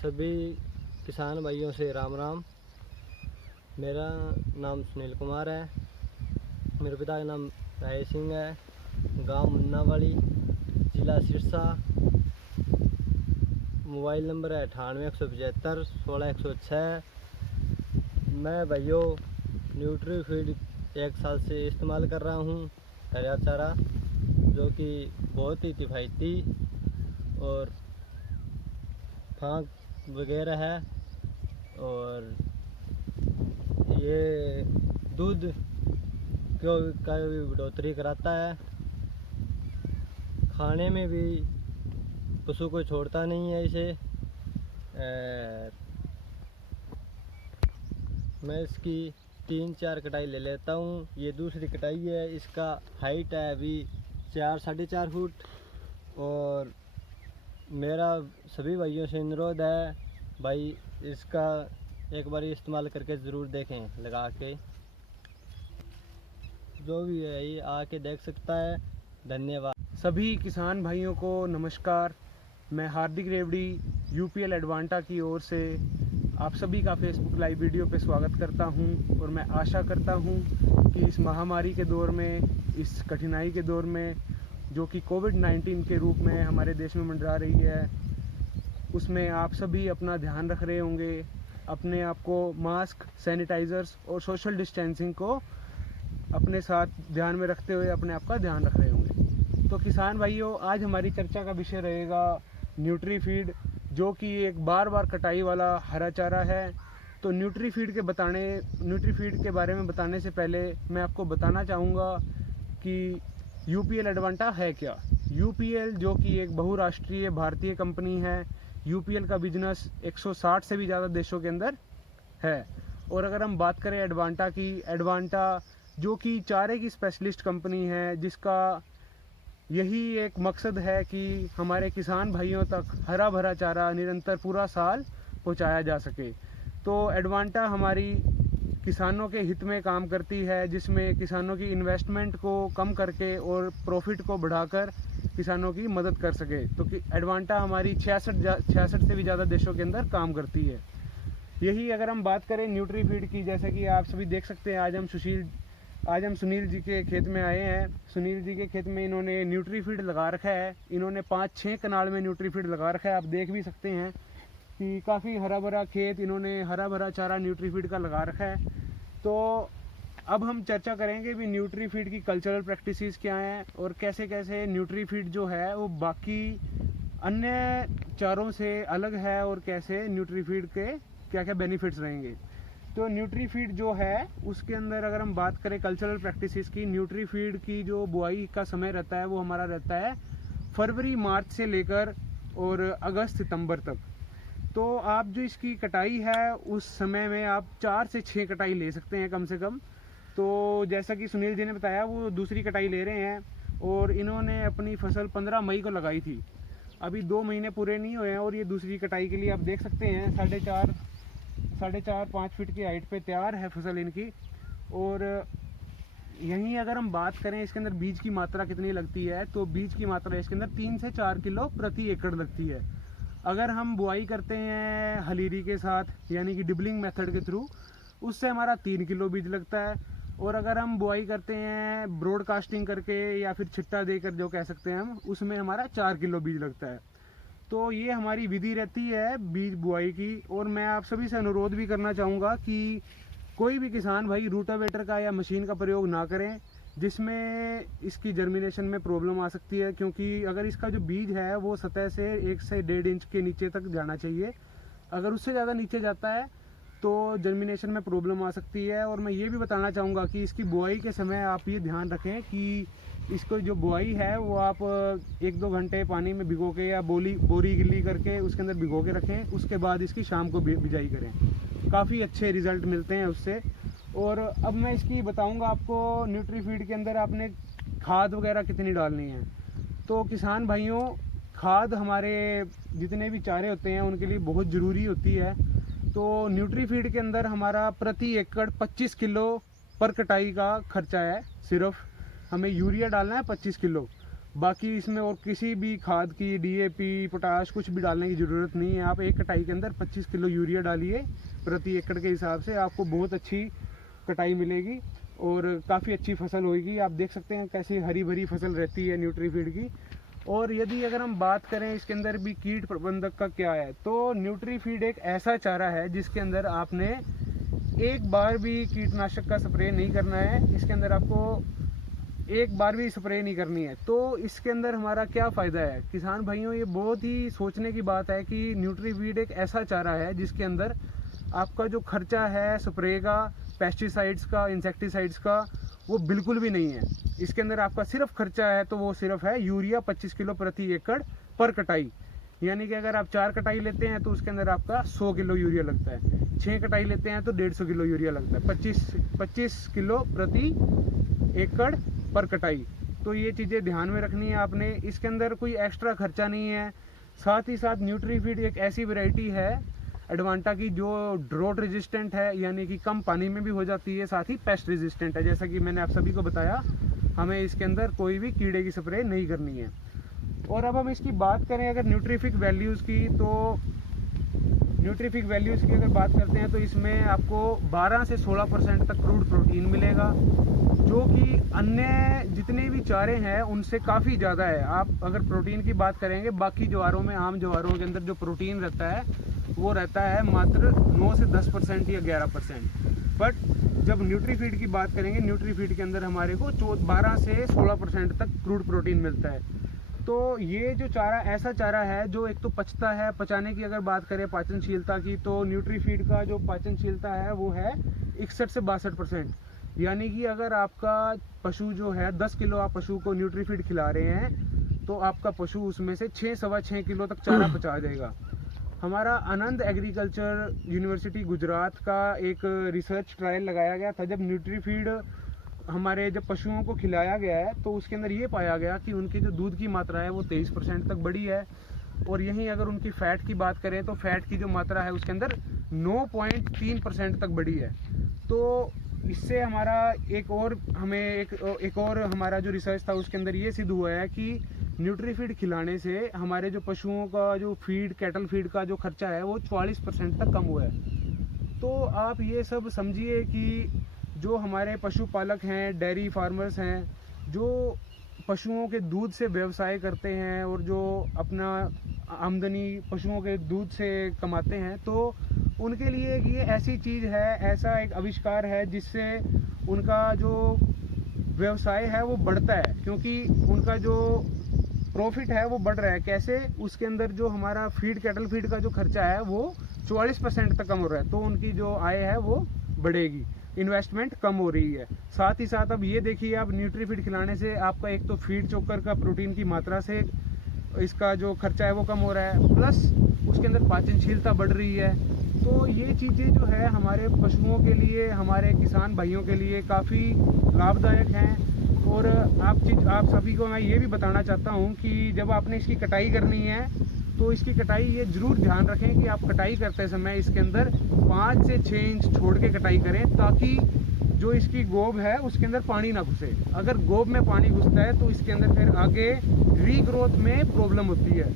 सभी किसान भाइयों से राम राम। मेरा नाम सुनील कुमार है। मेरे पिता का नाम राय सिंह है। गांव मुन्नावाली, जिला सिरसा। मोबाइल नंबर है 98 175 16 106। मैं भाइयों न्यूट्रीफीड 1 साल से इस्तेमाल कर रहा हूँ, हरा चारा, जो कि बहुत ही किफ़ायती और फांक वगैरह है। और ये दूध का भी बढ़ोतरी कराता है। खाने में भी पशु को छोड़ता नहीं है इसे। मैं इसकी 3-4 कटाई ले लेता हूँ। ये दूसरी कटाई है। इसका हाइट है अभी 4-4.5 फुट। और मेरा सभी भाइयों से अनुरोध है, भाई इसका एक बार इस्तेमाल करके ज़रूर देखें, लगा के। जो भी है ये आके देख सकता है। धन्यवाद। सभी किसान भाइयों को नमस्कार। मैं हार्दिक रेवड़ी यूपीएल एडवांटा की ओर से आप सभी का फेसबुक लाइव वीडियो पे स्वागत करता हूं। और मैं आशा करता हूं कि इस महामारी के दौर में, इस कठिनाई के दौर में, जो कि कोविड-19 के रूप में हमारे देश में मंडरा रही है, उसमें आप सभी अपना ध्यान रख रहे होंगे। अपने आप को मास्क, सैनिटाइज़र्स और सोशल डिस्टेंसिंग को अपने साथ ध्यान में रखते हुए अपने आप का ध्यान रख रहे होंगे। तो किसान भाइयों, आज हमारी चर्चा का विषय रहेगा न्यूट्रीफीड, जो कि एक बार बार कटाई वाला हरा चारा है। तो न्यूट्रीफीड के बारे में बताने से पहले मैं आपको बताना चाहूँगा कि यूपीएल एडवांटा है क्या। यूपीएल जो कि एक बहुराष्ट्रीय भारतीय कंपनी है। यूपीएल का बिजनेस 160 से भी ज़्यादा देशों के अंदर है। और अगर हम बात करें एडवांटा की, एडवांटा जो कि चारे की स्पेशलिस्ट कंपनी है, जिसका यही एक मकसद है कि हमारे किसान भाइयों तक हरा भरा चारा निरंतर पूरा साल पहुंचाया जा सके। तो एडवांटा हमारी किसानों के हित में काम करती है, जिसमें किसानों की इन्वेस्टमेंट को कम करके और प्रॉफिट को बढ़ाकर किसानों की मदद कर सके। तो कि एडवांटा हमारी 66 से भी ज़्यादा देशों के अंदर काम करती है। यही अगर हम बात करें न्यूट्रीफीड की, जैसे कि आप सभी देख सकते हैं, आज हम सुनील जी के खेत में आए हैं। सुनील जी के खेत में इन्होंने न्यूट्रीफीड लगा रखा है। इन्होंने 5-6 कनाल में न्यूट्रीफीड लगा रखा है। आप देख भी सकते हैं कि काफ़ी हरा भरा खेत, इन्होंने हरा भरा चारा न्यूट्रीफीड का लगा रखा है। तो अब हम चर्चा करेंगे भी न्यूट्रीफीड की कल्चरल प्रैक्टिसेस क्या हैं और कैसे कैसे न्यूट्रीफीड जो है वो बाकी अन्य चारों से अलग है, और कैसे न्यूट्रीफीड के क्या क्या बेनिफिट्स रहेंगे। तो न्यूट्रीफीड जो है उसके अंदर अगर हम बात करें कल्चरल प्रैक्टिसेस की, न्यूट्रीफीड की जो बुआई का समय रहता है वो हमारा रहता है फरवरी मार्च से लेकर और अगस्त सितंबर तक। तो आप जो इसकी कटाई है उस समय में आप 4 से 6 कटाई ले सकते हैं कम से कम। तो जैसा कि सुनील जी ने बताया, वो दूसरी कटाई ले रहे हैं। और इन्होंने अपनी फसल 15 मई को लगाई थी। अभी 2 महीने पूरे नहीं हुए हैं और ये दूसरी कटाई के लिए आप देख सकते हैं 4.5 फीट की हाइट पे तैयार है फसल इनकी। और यहीं अगर हम बात करें इसके अंदर बीज की मात्रा कितनी लगती है, तो बीज की मात्रा इसके अंदर 3 से 4 किलो प्रति एकड़ लगती है। अगर हम बुआई करते हैं हलीरी के साथ, यानी कि डिबलिंग मेथड के थ्रू, उससे हमारा 3 किलो बीज लगता है। और अगर हम बुआई करते हैं ब्रॉडकास्टिंग करके या फिर छिट्टा देकर, जो कह सकते हैं हम, उसमें हमारा 4 किलो बीज लगता है। तो ये हमारी विधि रहती है बीज बुआई की। और मैं आप सभी से अनुरोध भी करना चाहूँगा कि कोई भी किसान भाई रूटावेटर का या मशीन का प्रयोग ना करें, जिसमें इसकी जर्मिनेशन में प्रॉब्लम आ सकती है। क्योंकि अगर इसका जो बीज है वो सतह से 1 से 1.5 इंच के नीचे तक जाना चाहिए। अगर उससे ज़्यादा नीचे जाता है तो जर्मिनेशन में प्रॉब्लम आ सकती है। और मैं ये भी बताना चाहूँगा कि इसकी बुआई के समय आप ये ध्यान रखें कि इसको जो बुआई है वो आप 1-2 घंटे पानी में भिगो के या बोरी गिल्ली करके उसके अंदर भिगो के रखें। उसके बाद इसकी शाम को बिजाई करें, काफ़ी अच्छे रिजल्ट मिलते हैं उससे। और अब मैं इसकी बताऊंगा आपको न्यूट्रीफीड के अंदर आपने खाद वगैरह कितनी डालनी है। तो किसान भाइयों, खाद हमारे जितने भी चारे होते हैं उनके लिए बहुत ज़रूरी होती है। तो न्यूट्रीफीड के अंदर हमारा प्रति एकड़ 25 किलो पर कटाई का खर्चा है। सिर्फ हमें यूरिया डालना है 25 किलो। बाकी इसमें और किसी भी खाद की, DAP, पोटाश कुछ भी डालने की ज़रूरत नहीं है। आप एक कटाई के अंदर 25 किलो यूरिया डालिए प्रति एकड़ के हिसाब से, आपको बहुत अच्छी कटाई मिलेगी और काफ़ी अच्छी फसल होगी। आप देख सकते हैं कैसी हरी भरी फसल रहती है न्यूट्रीफीड की। और यदि अगर हम बात करें इसके अंदर भी कीट प्रबंधक का क्या है, तो न्यूट्रीफीड एक ऐसा चारा है जिसके अंदर आपने एक बार भी कीटनाशक का स्प्रे नहीं करना है। इसके अंदर आपको एक बार भी स्प्रे नहीं करनी है। तो इसके अंदर हमारा क्या फ़ायदा है किसान भाइयों, ये बहुत ही सोचने की बात है कि न्यूट्रीफीड एक ऐसा चारा है जिसके अंदर आपका जो खर्चा है स्प्रे का, पेस्टिसाइड्स का, इंसेक्टिसाइड्स का, वो बिल्कुल भी नहीं है। इसके अंदर आपका सिर्फ खर्चा है तो वो सिर्फ है यूरिया 25 किलो प्रति एकड़ पर कटाई। यानी कि अगर आप 4 कटाई लेते हैं तो उसके अंदर आपका 100 किलो यूरिया लगता है, 6 कटाई लेते हैं तो 150 किलो यूरिया लगता है, 25 किलो प्रति एकड़ पर कटाई। तो ये चीज़ें ध्यान में रखनी है आपने। इसके अंदर कोई एक्स्ट्रा खर्चा नहीं है। साथ ही साथ न्यूट्रीफीड एक ऐसी वैरायटी है एडवांटा की जो ड्रॉट रेजिस्टेंट है, यानी कि कम पानी में भी हो जाती है, साथ ही पेस्ट रेजिस्टेंट है। जैसा कि मैंने आप सभी को बताया, हमें इसके अंदर कोई भी कीड़े की स्प्रे नहीं करनी है। और अब हम इसकी बात करें अगर न्यूट्रीफिक वैल्यूज़ की, तो न्यूट्रीफिक वैल्यूज़ की अगर बात करते हैं तो इसमें आपको 12 से 16% तक क्रूड प्रोटीन मिलेगा, जो कि अन्य जितने भी चारे हैं उनसे काफ़ी ज़्यादा है। आप अगर प्रोटीन की बात करेंगे, बाकी ज्वारों में, आम ज्वारों के अंदर जो प्रोटीन रहता है वो रहता है मात्र 9 से 10% या 11%। बट जब न्यूट्रीफीड की बात करेंगे, न्यूट्रीफीड के अंदर हमारे को 12 से 16% तक क्रूड प्रोटीन मिलता है। तो ये जो चारा ऐसा चारा है जो एक तो पचता है, पचाने की अगर बात करें पाचनशीलता की, तो न्यूट्रीफीड का जो पाचनशीलता है वो है 61 से 62%। यानी कि अगर आपका पशु जो है 10 किलो आप पशु को न्यूट्रीफीड खिला रहे हैं तो आपका पशु उसमें से 6-6.25 किलो तक चारा पचा जाएगा। हमारा आनंद एग्रीकल्चर यूनिवर्सिटी गुजरात का एक रिसर्च ट्रायल लगाया गया था। जब न्यूट्रीफीड हमारे जब पशुओं को खिलाया गया है तो उसके अंदर ये पाया गया कि उनकी जो दूध की मात्रा है वो 23% तक बढ़ी है। और यहीं अगर उनकी फ़ैट की बात करें तो फ़ैट की जो मात्रा है उसके अंदर 9.3% तक बढ़ी है। तो इससे हमारा एक और हमारा जो रिसर्च था उसके अंदर ये सिद्ध हुआ है कि न्यूट्रीफीड खिलाने से हमारे जो पशुओं का जो कैटल फीड का जो खर्चा है वो 44% तक कम हुआ है। तो आप ये सब समझिए कि जो हमारे पशुपालक हैं, डेयरी फार्मर्स हैं, जो पशुओं के दूध से व्यवसाय करते हैं और जो अपना आमदनी पशुओं के दूध से कमाते हैं, तो उनके लिए ये ऐसी चीज़ है, ऐसा एक आविष्कार है जिससे उनका जो व्यवसाय है वो बढ़ता है, क्योंकि उनका जो प्रॉफिट है वो बढ़ रहा है। कैसे? उसके अंदर जो हमारा कैटल फीड का जो खर्चा है वो 44% तक कम हो रहा है, तो उनकी जो आय है वो बढ़ेगी, इन्वेस्टमेंट कम हो रही है। साथ ही साथ अब ये देखिए, आप न्यूट्रीफीड खिलाने से आपका एक तो फीड चोकर का प्रोटीन की मात्रा से इसका जो खर्चा है वो कम हो रहा है, प्लस उसके अंदर पाचनशीलता बढ़ रही है। तो ये चीज़ें जो है हमारे पशुओं के लिए, हमारे किसान भाइयों के लिए काफ़ी लाभदायक हैं। और आप सभी को मैं ये भी बताना चाहता हूँ कि जब आपने इसकी कटाई करनी है तो इसकी कटाई ये ज़रूर ध्यान रखें कि आप कटाई करते समय इसके अंदर 5 से 6 इंच छोड़ के कटाई करें, ताकि जो इसकी गोब है उसके अंदर पानी ना घुसे। अगर गोब में पानी घुसता है तो इसके अंदर फिर आगे रीग्रोथ में प्रॉब्लम होती है।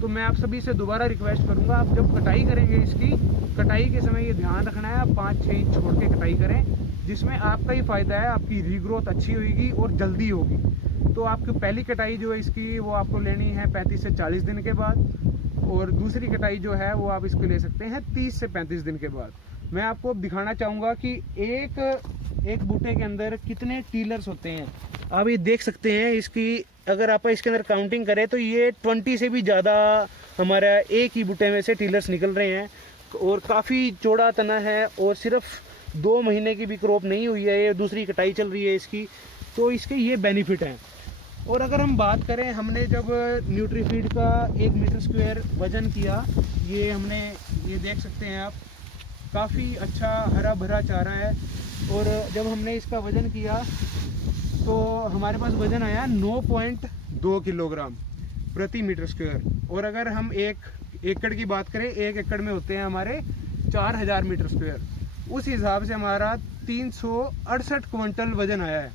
तो मैं आप सभी से दोबारा रिक्वेस्ट करूंगा, आप जब कटाई करेंगे इसकी कटाई के समय ये ध्यान रखना है, आप 5-6 इंच छोड़ के कटाई करें, जिसमें आपका ही फ़ायदा है, आपकी रीग्रोथ अच्छी होगी और जल्दी होगी। तो आपकी पहली कटाई जो है इसकी वो आपको लेनी है 35 से 40 दिन के बाद, और दूसरी कटाई जो है वो आप इसको ले सकते हैं 30 से 35 दिन के बाद। मैं आपको अब दिखाना चाहूँगा कि एक बूटे के अंदर कितने टीलर्स होते हैं। आप ये देख सकते हैं, इसकी अगर आप इसके अंदर काउंटिंग करें तो ये 20 से भी ज़्यादा हमारा एक ही बूटे में से टीलर्स निकल रहे हैं, और काफ़ी चौड़ा तना है, और सिर्फ 2 महीने की भी क्रॉप नहीं हुई है, ये दूसरी कटाई चल रही है इसकी। तो इसके ये बेनिफिट हैं। और अगर हम बात करें, हमने जब न्यूट्रीफीड का 1 मीटर स्क्वायर वज़न किया, ये देख सकते हैं आप, काफ़ी अच्छा हरा भरा चारा है। और जब हमने इसका वज़न किया तो हमारे पास वज़न आया 9.2 किलोग्राम प्रति मीटर स्क्वायर। और अगर हम 1 एकड़ की बात करें, 1 एकड़ में होते हैं हमारे 4000 मीटर स्क्वायर, उस हिसाब से हमारा 368 क्विंटल वज़न आया है।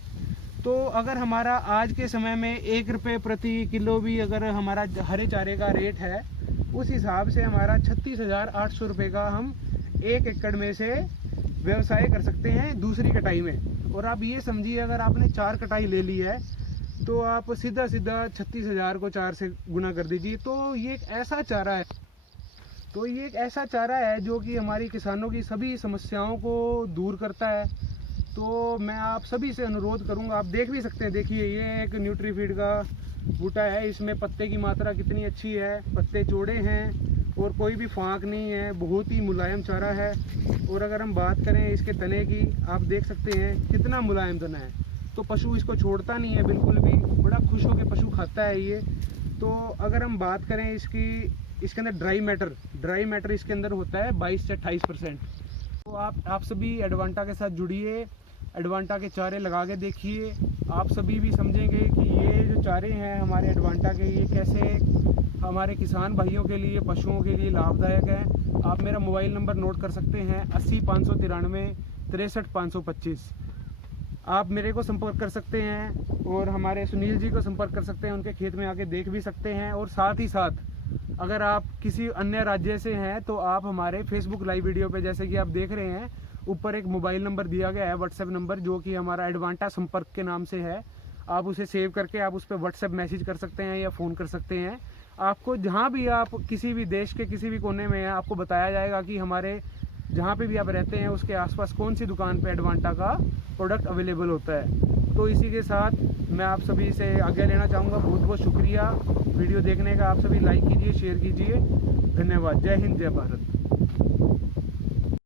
तो अगर हमारा आज के समय में 1 रुपये प्रति किलो भी अगर हमारा हरे चारे का रेट है, उस हिसाब से हमारा 36,800 रुपये का हम 1 एकड़ में से व्यवसाय कर सकते हैं दूसरी कटाई में। और आप ये समझिए, अगर आपने 4 कटाई ले ली है तो आप सीधा 36,000 को 4 से गुना कर दीजिए। तो ये एक ऐसा चारा है जो कि हमारी किसानों की सभी समस्याओं को दूर करता है। तो मैं आप सभी से अनुरोध करूंगा, आप देख भी सकते हैं, देखिए ये एक न्यूट्रीफीड का बूटा है, इसमें पत्ते की मात्रा कितनी अच्छी है, पत्ते चौड़े हैं और कोई भी फांक नहीं है, बहुत ही मुलायम चारा है। और अगर हम बात करें इसके तने की, आप देख सकते हैं कितना मुलायम तना है। तो पशु इसको छोड़ता नहीं है बिल्कुल भी, बड़ा खुश होकर पशु खाता है ये। तो अगर हम बात करें इसके अंदर ड्राई मैटर इसके अंदर होता है 22 से 28%। तो आप सभी एडवांटा के साथ जुड़िए, एडवांटा के चारे लगा के देखिए, आप सभी भी समझेंगे कि ये जो चारे हैं हमारे एडवांटा के, ये कैसे हमारे किसान भाइयों के लिए, पशुओं के लिए लाभदायक है। आप मेरा मोबाइल नंबर नोट कर सकते हैं 80 593 63 525। आप मेरे को संपर्क कर सकते हैं और हमारे सुनील जी को संपर्क कर सकते हैं, उनके खेत में आके देख भी सकते हैं। और साथ ही साथ अगर आप किसी अन्य राज्य से हैं तो आप हमारे फेसबुक लाइव वीडियो पे, जैसे कि आप देख रहे हैं, ऊपर एक मोबाइल नंबर दिया गया है, व्हाट्सएप नंबर, जो कि हमारा एडवांटा संपर्क के नाम से है। आप उसे सेव करके आप उस पर व्हाट्सएप मैसेज कर सकते हैं या फ़ोन कर सकते हैं। आपको जहाँ भी, आप किसी भी देश के किसी भी कोने में हैं, आपको बताया जाएगा कि हमारे जहाँ पे भी आप रहते हैं उसके आसपास कौन सी दुकान पे एडवांटा का प्रोडक्ट अवेलेबल होता है। तो इसी के साथ मैं आप सभी से आज्ञा लेना चाहूँगा। बहुत बहुत शुक्रिया वीडियो देखने का। आप सभी लाइक कीजिए, शेयर कीजिए। धन्यवाद। जय हिंद, जय भारत।